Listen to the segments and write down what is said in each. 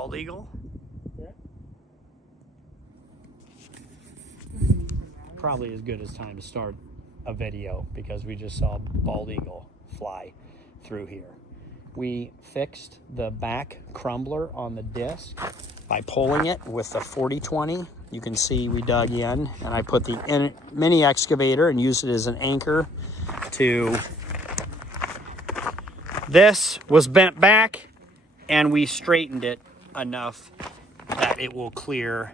Bald eagle? Probably as good as time to start a video because we just saw bald eagle fly through here. We fixed the back crumbler on the disc by pulling it with the 40-20. You can see we dug in, and I put the mini excavator and used it as an anchor to... This was bent back, and we straightened it enough that it will clear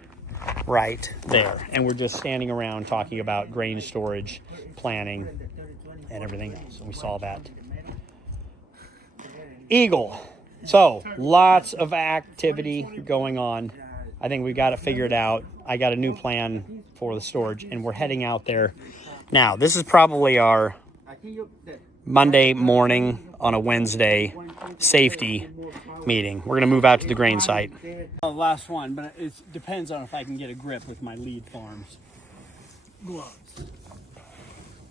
right there. And we're just standing around talking about grain storage, planning, and everything else. And we saw that eagle. So lots of activity going on. I think we got it figured out. I got a new plan for the storage, and we're heading out there now. This is probably our Monday morning on a Wednesday safety meeting. We're gonna move out to the grain site. Last one, but it depends on if I can get a grip with my LEAAD Farms gloves.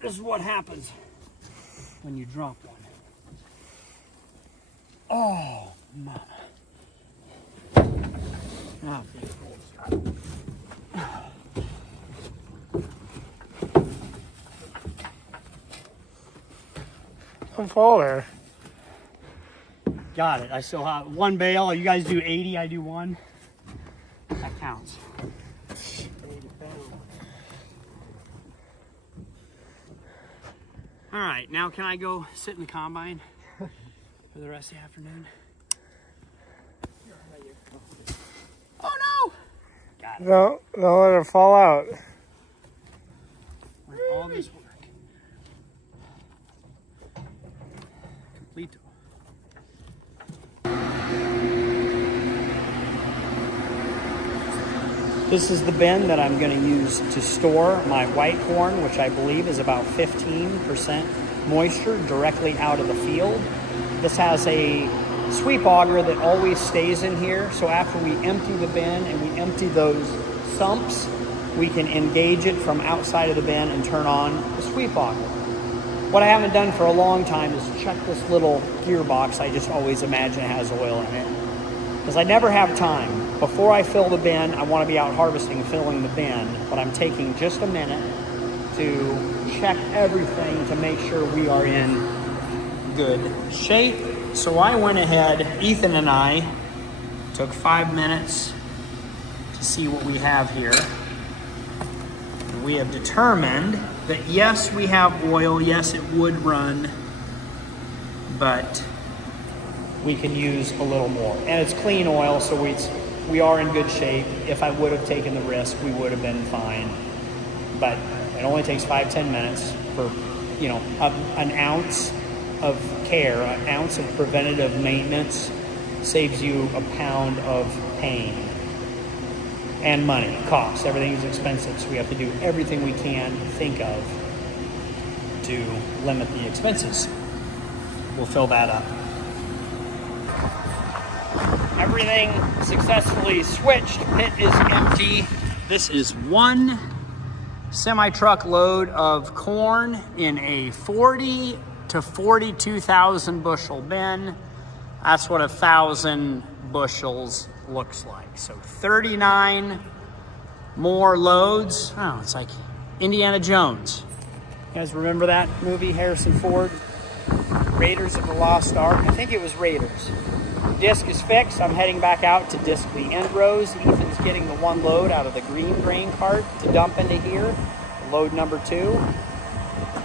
This is what happens when you drop one. Oh, mama. Ah, Don't fall there. Got it. I still have one bale. You guys do 80, I do 1. That counts. All right, now can I go sit in the combine for the rest of the afternoon? Oh no! Got it. No, don't let it fall out. Where'd all this work? Complete. This is the bin that I'm going to use to store my white corn, which I believe is about 15% moisture directly out of the field. This has a sweep auger that always stays in here, so after we empty the bin and we empty those sumps, we can engage it from outside of the bin and turn on the sweep auger. What I haven't done for a long time is check this little gearbox. I just always imagine it has oil in it, because I never have time. Before I fill the bin, I want to be out harvesting, filling the bin, but I'm taking just a minute to check everything to make sure we are in good shape. So I went ahead, Ethan and I took 5 minutes to see what we have here. We have determined that yes, we have oil, yes, it would run, but we can use a little more. And it's clean oil, so we are in good shape. If I would have taken the risk, we would have been fine. But it only takes 5-10 minutes for, you know, an ounce of care, an ounce of preventative maintenance saves you a pound of pain and money, cost. Everything is expensive, so we have to do everything we can think of to limit the expenses. We'll fill that up. Everything successfully switched. Pit is empty. This is one semi-truck load of corn in a 40 to 42,000 bushel bin. That's what 1,000 bushels looks like. So 39 more loads. Oh, it's like Indiana Jones. You guys remember that movie, Harrison Ford? Raiders of the Lost Ark. I think it was Raiders. Disc is fixed. I'm heading back out to disc.and rows. Ethan's getting the one load out of the green grain cart to dump into here. Load number 2.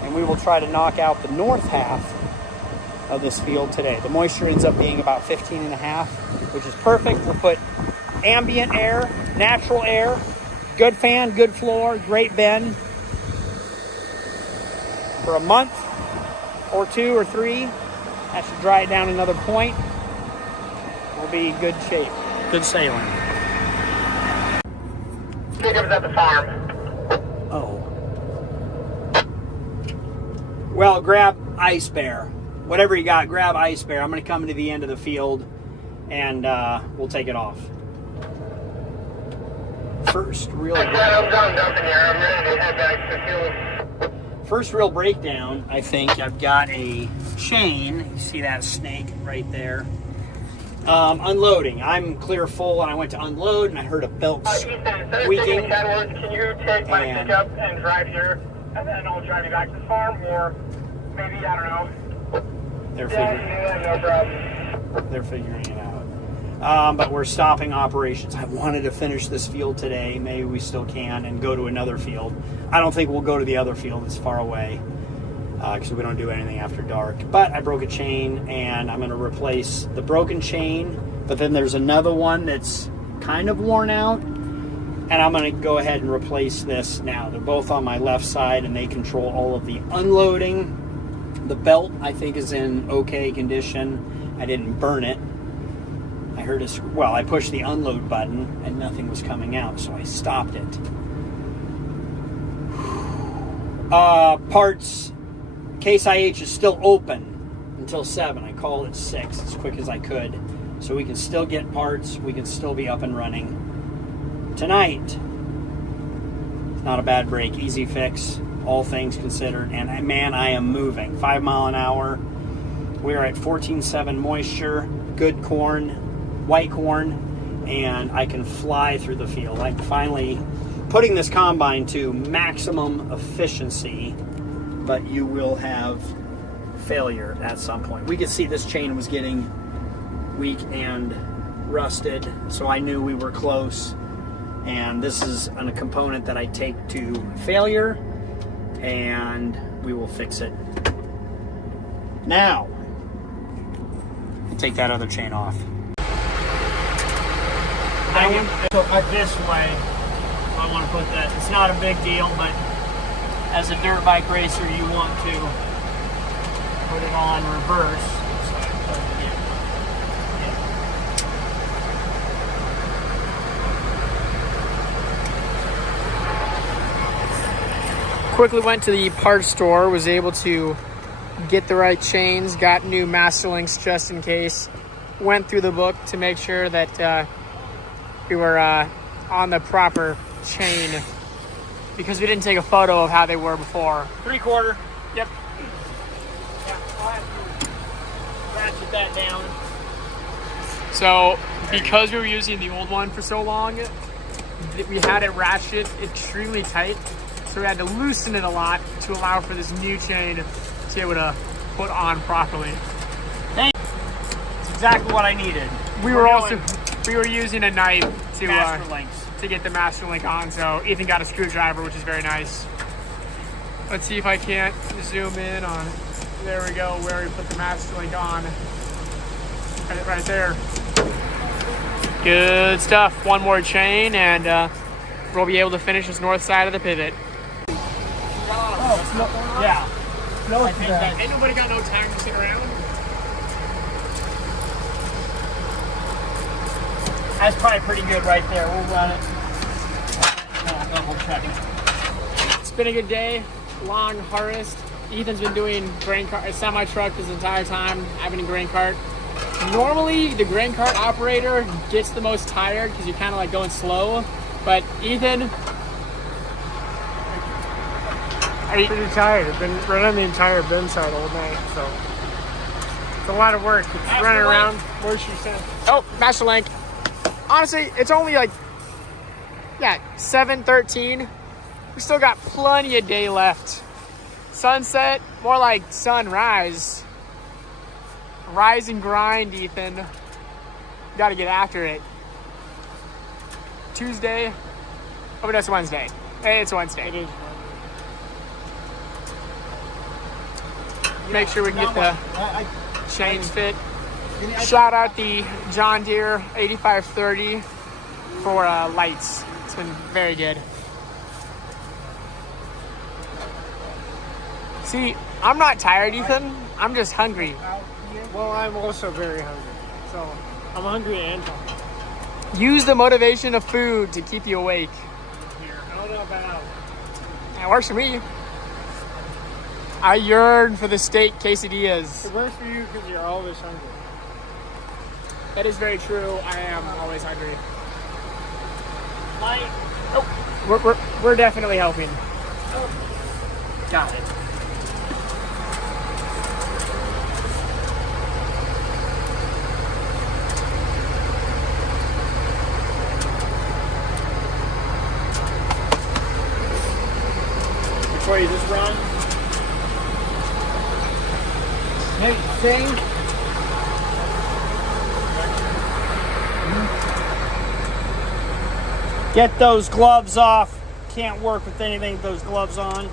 And we will try to knock out the north half of this field today. The moisture ends up being about 15.5, which is perfect. We'll put ambient air, natural air, good fan, good floor, great bin. For a month or 2 or 3, that should dry it down another point. We'll be in good shape. Good sailing. Jacob's at the farm. Oh. Well, grab ice bear. Whatever you got, grab ice bear. I'm going to come to the end of the field and we'll take it off. First real breakdown, I think. I've got a chain. You see that snake right there? Unloading. I'm clear full, and I went to unload, and I heard a belt squeaking. Can you take my pickup and drive here, and then I'll drive you back to the farm, or maybe, I don't know. They're No figuring it out. But we're stopping operations. I wanted to finish this field today. Maybe we still can, and go to another field. I don't think we'll go to the other field. It's far away because we don't do anything after dark. But I broke a chain, and I'm going to replace the broken chain. But then there's another one that's kind of worn out, and I'm going to go ahead and replace this now. They're both on my left side, and they control all of the unloading. The belt, I think, is in okay condition. I didn't burn it. I heard I pushed the unload button and nothing was coming out, so I stopped it. Parts, Case IH is still open until 7. I called at 6 as quick as I could. So we can still get parts, we can still be up and running. Tonight, it's not a bad break, easy fix, all things considered. And man, I am moving. 5 mile an hour. We are at 14.7 moisture, good corn, white corn, and I can fly through the field. I'm finally putting this combine to maximum efficiency, but you will have failure at some point. We could see this chain was getting weak and rusted, so I knew we were close. And this is a component that I take to failure, and we will fix it. Now, take that other chain off. This way, I want to put that. It's not a big deal, but as a dirt bike racer, you want to put it on reverse. Quickly went to the parts store, was able to get the right chains, got new master links just in case. Went through the book to make sure that we were on the proper chain because we didn't take a photo of how they were before. 3/4. Yep. Yeah, I'll have to ratchet that down. So because we were using the old one for so long, we had it ratchet extremely tight. So we had to loosen it a lot to allow for this new chain to be able to put on properly. Thanks. That's exactly what I needed. We were using a knife to master links to get the master link on. So Ethan got a screwdriver, which is very nice. Let's see if I can't zoom in on. There we go, where we put the master link on. Right there. Good stuff. One more chain, and we'll be able to finish this north side of the pivot. Yeah. No, ain't nobody got no time to sit around. That's probably pretty good right there. We'll run it. Double check it. It's been a good day. Long harvest. Ethan's been doing grain cart, semi truck this entire time. I've been in grain cart. Normally, the grain cart operator gets the most tired because you're kind of like going slow. But Ethan, I'm pretty tired. I've been running the entire bin side all night, so it's a lot of work. It's running around. Where's your sense? oh, master link. Honestly, it's only like 7:13. We still got plenty of day left. Sunset, more like sunrise. Rise and grind, Ethan. Got to get after it. Tuesday. Oh, but that's Wednesday. Hey, it's Wednesday. It is. Make sure we can get the chains fit. Shout out the John Deere 8530 for lights. It's been very good. See, I'm not tired, Ethan. I'm just hungry. Well, I'm also very hungry. So I'm hungry and hungry. Use the motivation of food to keep you awake. I don't know about. It works for me. I yearn for the steak quesadillas. It works for you because you're always hungry. That is very true. I am always hungry. Light. Oh, we're definitely helping. Got it. run. Hey, sing. Get those gloves off. Can't work with anything with those gloves on.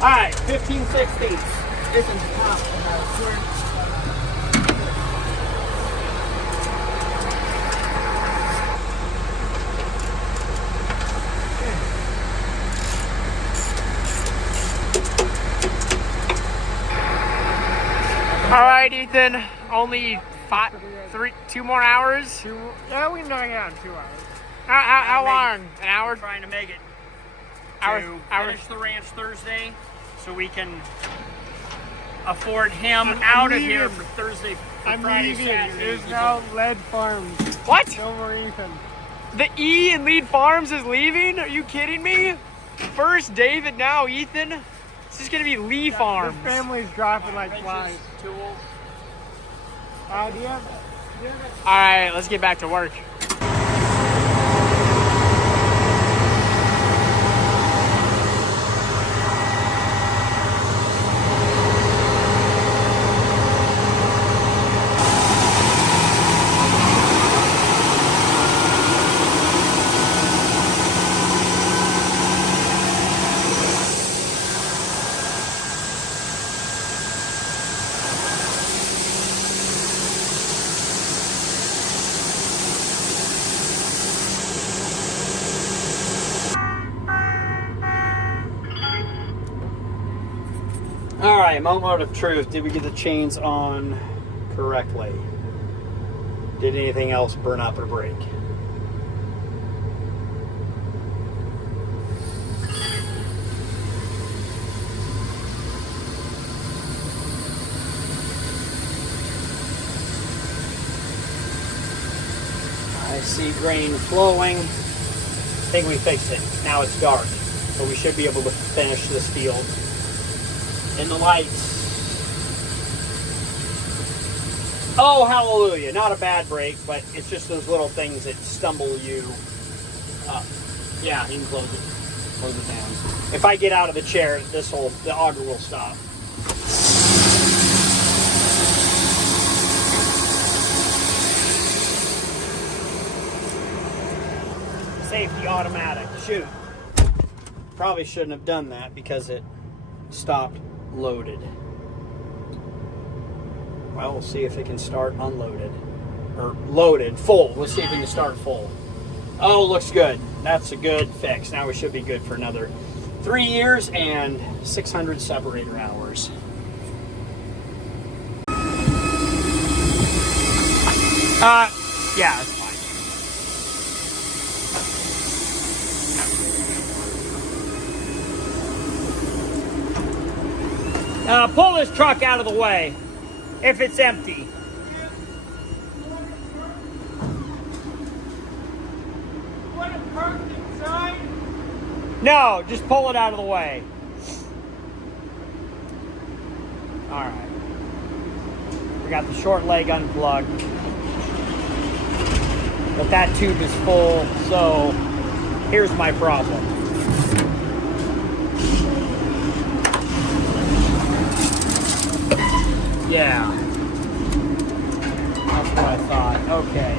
All right, 15/16. Isn't All right, Ethan. Only 2 more hours. Yeah, we knock it out in 2 hours. How long? An hour? trying to make it Hour. finish the ranch Thursday so we can afford him out of here for Thursday, for Friday, leaving. Saturday. There's now LEAAD Farms. What? No more Ethan. The E in LEAAD Farms is leaving? Are you kidding me? First David, now Ethan. This is gonna be Lee Farms. This family's dropping like flies. Tools. Do you have All right, let's get back to work. All right, moment of truth. Did we get the chains on correctly? Did anything else burn up or break? I see grain flowing. I think we fixed it. Now it's dark, so we should be able to finish this field. In the lights. Oh, hallelujah. Not a bad break, but it's just those little things that stumble you up. Yeah, you can close it. Close it down. If I get out of the chair, the auger will stop. Safety automatic. Shoot. Probably shouldn't have done that because it stopped loaded. Well, we'll see if it can start unloaded. Or loaded, full. Let's see if we can start full. Oh, looks good. That's a good fix. Now we should be good for another 3 years and 600 separator hours. Yeah, that's fine. Pull this truck out of the way if it's empty. Want it parked inside? No, just pull it out of the way. All right. We got the short leg unplugged. But that tube is full, so here's my problem. Yeah. That's what I thought. Okay.